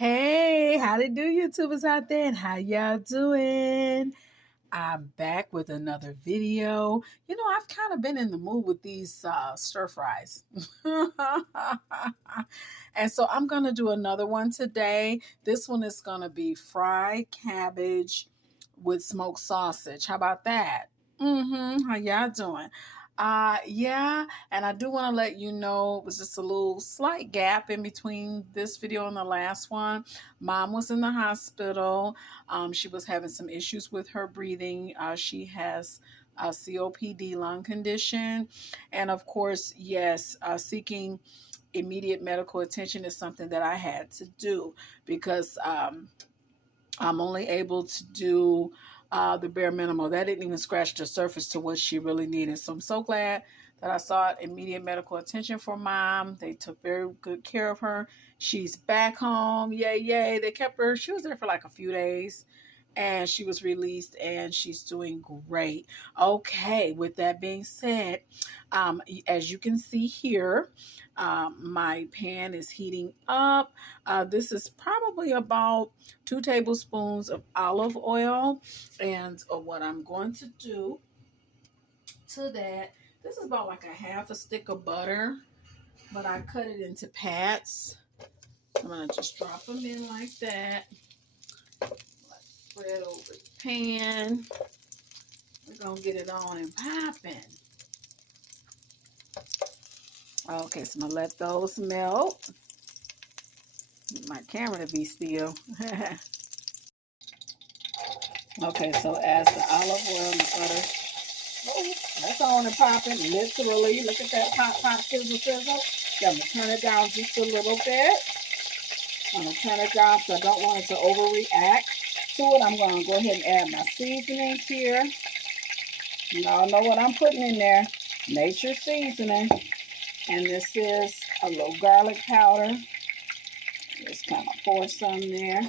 Hey, how to do YouTubers out there and how y'all doing? I'm back with another video. You know, I've kind of been in the mood with these stir fries. And so I'm going to do another one today. This one is going to be fried cabbage with smoked sausage. How about that? How y'all doing? Yeah, and I do want to let you know it was just a little slight gap in between this video and the last one. Mom was in the hospital. She was having some issues with her breathing. She has a COPD lung condition. And of course, yes, seeking immediate medical attention is something that I had to do because I'm only able to do the bare minimum. That didn't even scratch the surface to what she really needed. So I'm so glad that I sought immediate medical attention for Mom. They took very good care of her. She's back home. Yay, yay. They kept her. She was there for like a few days and she was released and she's doing great. Okay, with that being said, as you can see here, my pan is heating up. This is probably about 2 tablespoons of olive oil. And what I'm going to do to that, this is about like a half a stick of butter, but I cut it into pats. I'm going to just drop them in like that. Spread over the pan. We're going to get it on and popping. Okay, so I'm going to let those melt. My camera to be still. Okay, so as the olive oil and the butter, oh, that's on and popping, literally. Look at that pop, pop, sizzle, sizzle. I'm going to turn it down just a little bit. I'm going to turn it down because I don't want it to overreact to it. I'm going to go ahead and add my seasonings here. Y'all know what I'm putting in there. Nature seasoning. And this is a little garlic powder. Just kind of pour some there.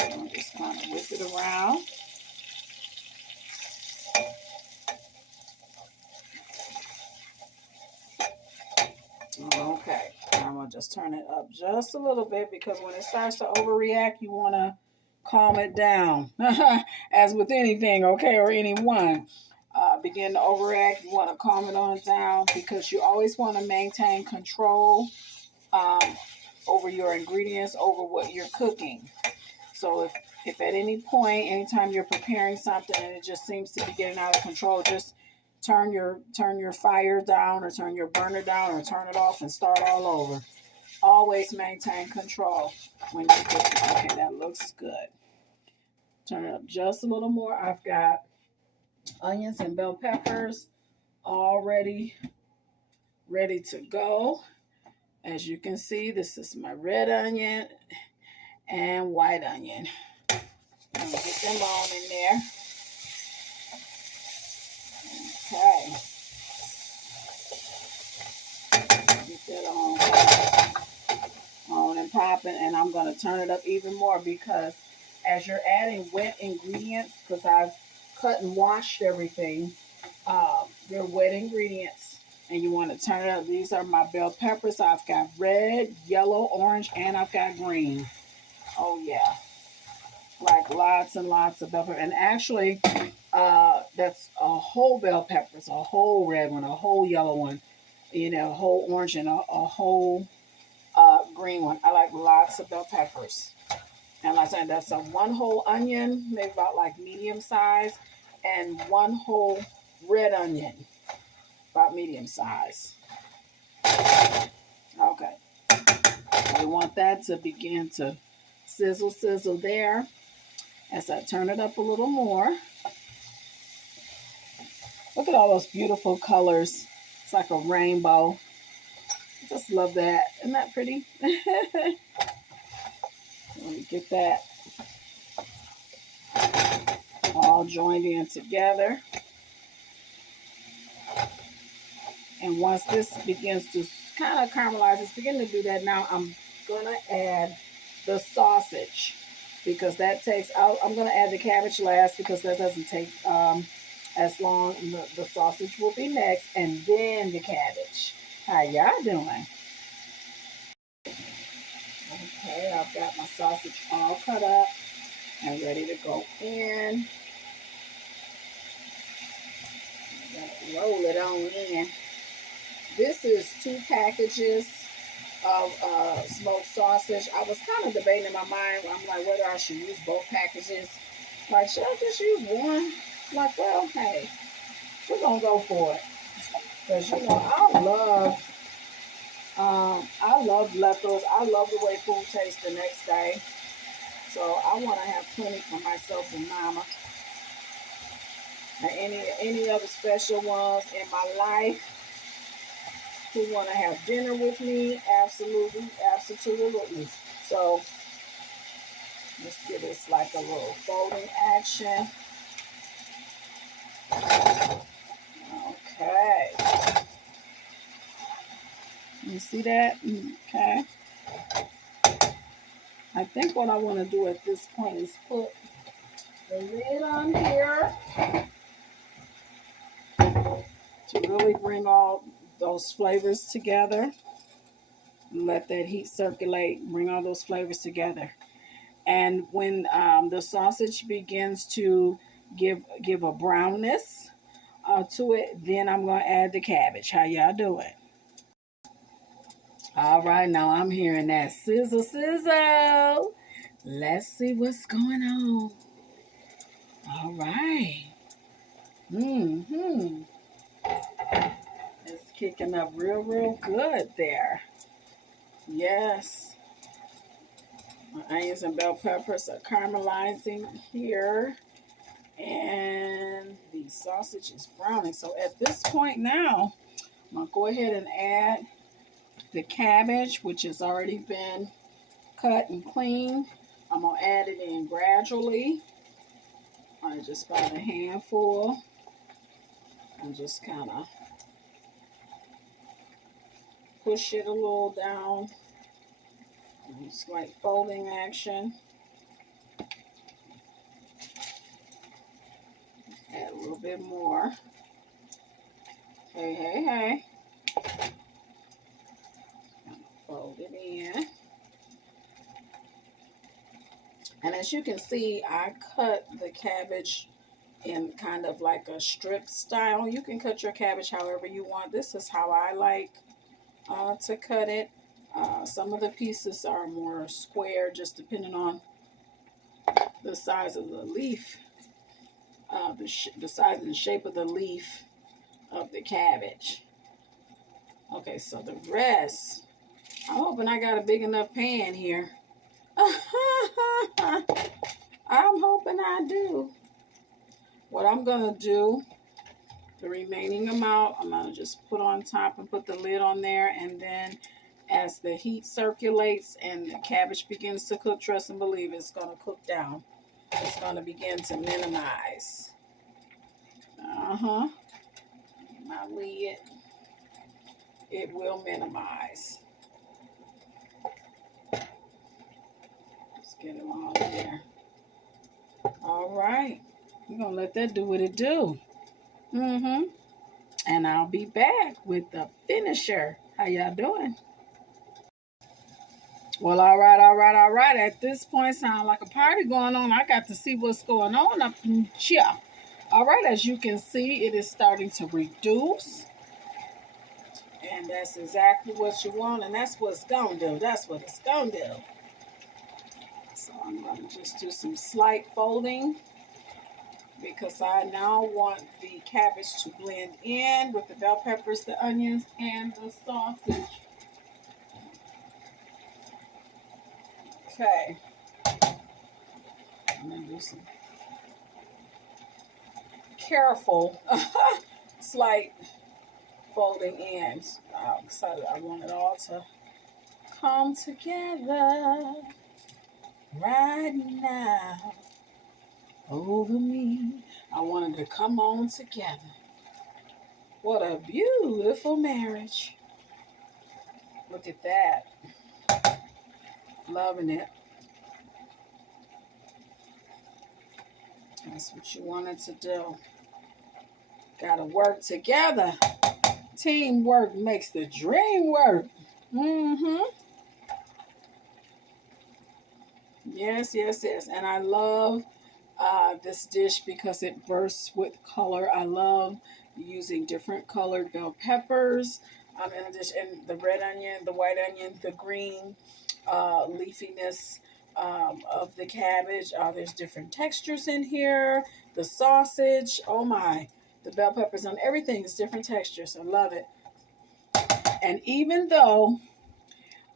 And just kind of whip it around. Okay, I'm going to just turn it up just a little bit because when it starts to overreact, you want to calm it down. As with anything, okay, or anyone. Begin to overreact, you want to calm it on down because you always want to maintain control over your ingredients, over what you're cooking. So if at any point, anytime you're preparing something and it just seems to be getting out of control, just turn your fire down or turn your burner down or turn it off and start all over. Always maintain control when you're cooking. Okay, that looks good. Turn it up just a little more. I've got onions and bell peppers already ready to go. As you can see, this is my red onion and white onion. I'm going to get them all in there. Okay. Get that on and popping, and I'm going to turn it up even more because as you're adding wet ingredients, because I've cut and washed everything, they're wet ingredients, and you want to turn it up. These are my bell peppers. I've got red, yellow, orange, and I've got green. Oh, yeah. Like lots and lots of bell peppers. And actually, that's a whole bell peppers, a whole red one, a whole yellow one, you know, a whole orange, and a whole green one. I like lots of bell peppers. And like I said, that's one whole onion, maybe about like medium size, and one whole red onion, about medium size. Okay. We want that to begin to sizzle, sizzle there. As I turn it up a little more. Look at all those beautiful colors. It's like a rainbow. I just love that. Isn't that pretty? Let me get that all joined in together. And once this begins to kind of caramelize, it's beginning to do that now, I'm going to add the sausage because that takes out. I'm going to add the cabbage last because that doesn't take as long. The sausage will be next, and then the cabbage. How y'all doing? I've got my sausage all cut up and ready to go in. Roll it on in. This is 2 packages of smoked sausage. I was kind of debating in my mind. I'm like, whether I should use both packages. Like, should I just use one? Like, well, hey, we're gonna go for it. Because you know, I love leftovers. I love the way food tastes the next day. So I want to have plenty for myself and Mama. And any other special ones in my life who want to have dinner with me, absolutely. So let's give this like a little folding action. Okay. You see that? Okay. I think what I want to do at this point is put the lid on here to really bring all those flavors together. Let that heat circulate, bring all those flavors together. And when the sausage begins to give a brownness to it, then I'm going to add the cabbage. How y'all doing? All right, now I'm hearing that sizzle, sizzle. Let's see what's going on. All right. It's kicking up real good there. Yes. My onions and bell peppers are caramelizing here. And the sausage is browning. So at this point now, I'm going to go ahead and add the cabbage, which has already been cut and cleaned. I'm going to add it in gradually. Just about a handful. And just kind of push it a little down. It's like folding action. Add a little bit more. Hey. Fold it in. And as you can see, I cut the cabbage in kind of like a strip style. You can cut your cabbage however you want. This is how I like to cut it. Some of the pieces are more square, just depending on the size of the leaf, the size and the shape of the leaf of the cabbage. Okay, so the rest, I'm hoping I got a big enough pan here. I'm hoping I do. What I'm going to do, the remaining amount, I'm going to just put on top and put the lid on there. And then as the heat circulates and the cabbage begins to cook, trust and believe it's going to cook down. It's going to begin to minimize. My lid, it will minimize. Just get it all in there. All right. We're going to let that do what it do. And I'll be back with the finisher. How y'all doing? Well, all right. At this point, sound like a party going on. I got to see what's going on up here. All right, as you can see, it is starting to reduce. And that's exactly what you want. And that's what it's going to do. That's what it's going to do. So I'm going to just do some slight folding, because I now want the cabbage to blend in with the bell peppers, the onions, and the sausage. Okay. I'm going to do some careful, slight folding in. I'm excited. I want it all to come together right now. Over me. I wanted to come on together. What a beautiful marriage. Look at that. Loving it. That's what you wanted to do. Gotta work together. Teamwork makes the dream work. Yes, yes, yes. And I love this dish because it bursts with color. I love using different colored bell peppers in addition, and the red onion, the white onion, the green leafiness of the cabbage. There's different textures in here. The sausage, oh my, the bell peppers on everything is different textures. I love it. And even though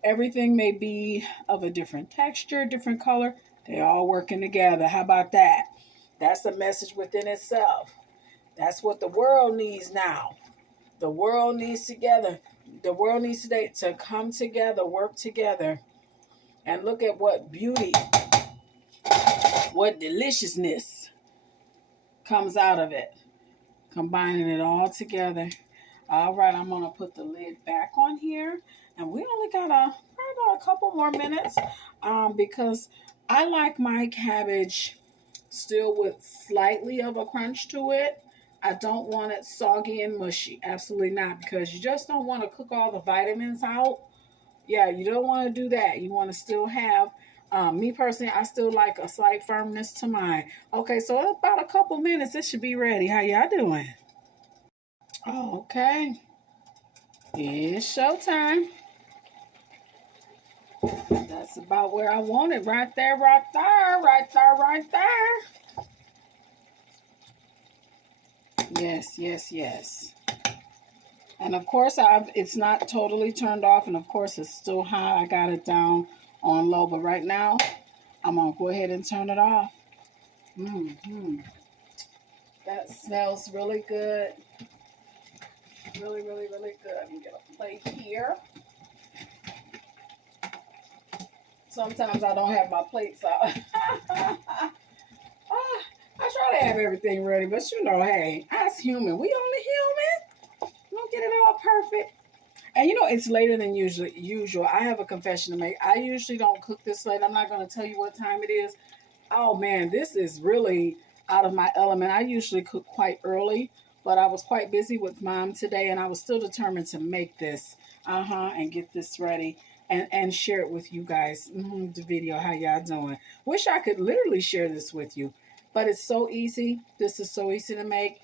everything may be of a different texture, different color, they all working together. How about that? That's a message within itself. That's what the world needs now. The world needs together. The world needs today to come together, work together, and look at what beauty, what deliciousness comes out of it. Combining it all together. All right, I'm going to put the lid back on here. And we only got probably about a couple more minutes because I like my cabbage still with slightly of a crunch to it. I don't want it soggy and mushy. Absolutely not, because you just don't want to cook all the vitamins out. Yeah, you don't want to do that. You want to still have, me personally, I still like a slight firmness to mine. Okay, so about a couple minutes, it should be ready. How y'all doing? Okay, it's showtime. That's about where I want it. Right there, right there, right there, right there. Yes, yes, yes. And of course, it's not totally turned off. And of course, it's still high. I got it down on low. But right now, I'm going to go ahead and turn it off. That smells really good. Really, really, really good. Let me get a plate here. Sometimes I don't have my plates out. I try to have everything ready, but you know, hey, us human. We only human. We don't get it all perfect. And you know, it's later than usual. I have a confession to make. I usually don't cook this late. I'm not going to tell you what time it is. Oh man, this is really out of my element. I usually cook quite early, but I was quite busy with mom today, and I was still determined to make this, and get this ready and share it with you guys. The video, how y'all doing? Wish I could literally share this with you, but it's so easy. This is so easy to make.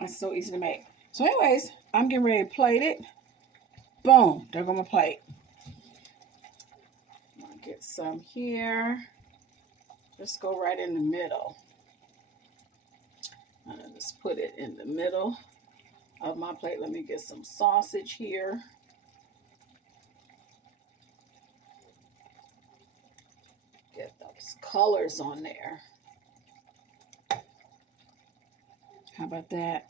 It's so easy to make. So anyways, I'm getting ready to plate it. Boom, there go my plate. I'll get some here. Just go right in the middle. I'll just put it in the middle of my plate. Let me get some sausage here. Get those colors on there. How about that?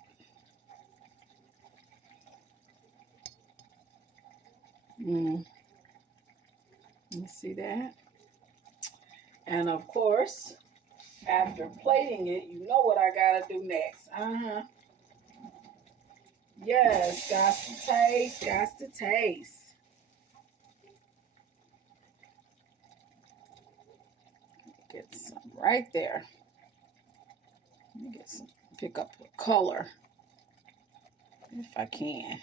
You see that? And of course, after plating it, you know what I gotta do next. Yes, got to taste, got to taste. Get some right there. Let me get some, pick up the color if I can.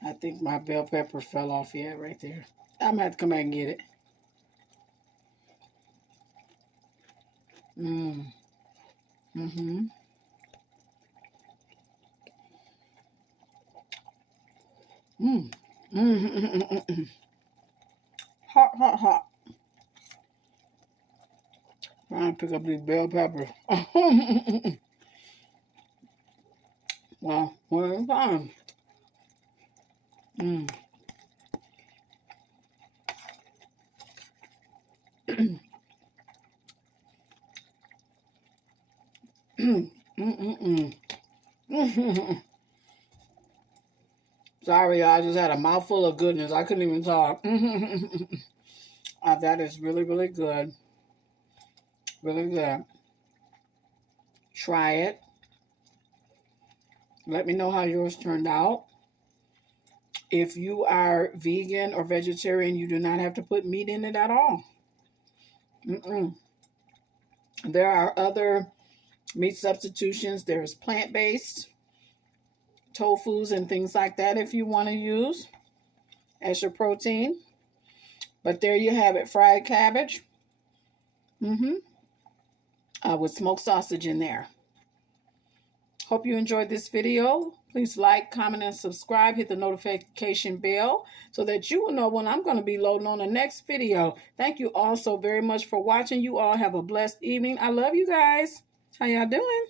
I think my bell pepper fell off, yeah, right there. I'm gonna have to come back and get it. Hot, hot, hot. Trying to pick up these bell peppers. Well, one time. Sorry, y'all. I just had a mouthful of goodness. I couldn't even talk. That is really, really good. Really good. Try it. Let me know how yours turned out. If you are vegan or vegetarian, you do not have to put meat in it at all. There are other meat substitutions. There's plant-based tofus and things like that if you want to use as your protein. But there you have it, fried cabbage. With smoked sausage in there. Hope you enjoyed this video. Please like, comment, and subscribe. Hit the notification bell so that you will know when I'm going to be loading on the next video. Thank you all so very much for watching. You all have a blessed evening. I love you guys. How y'all doing?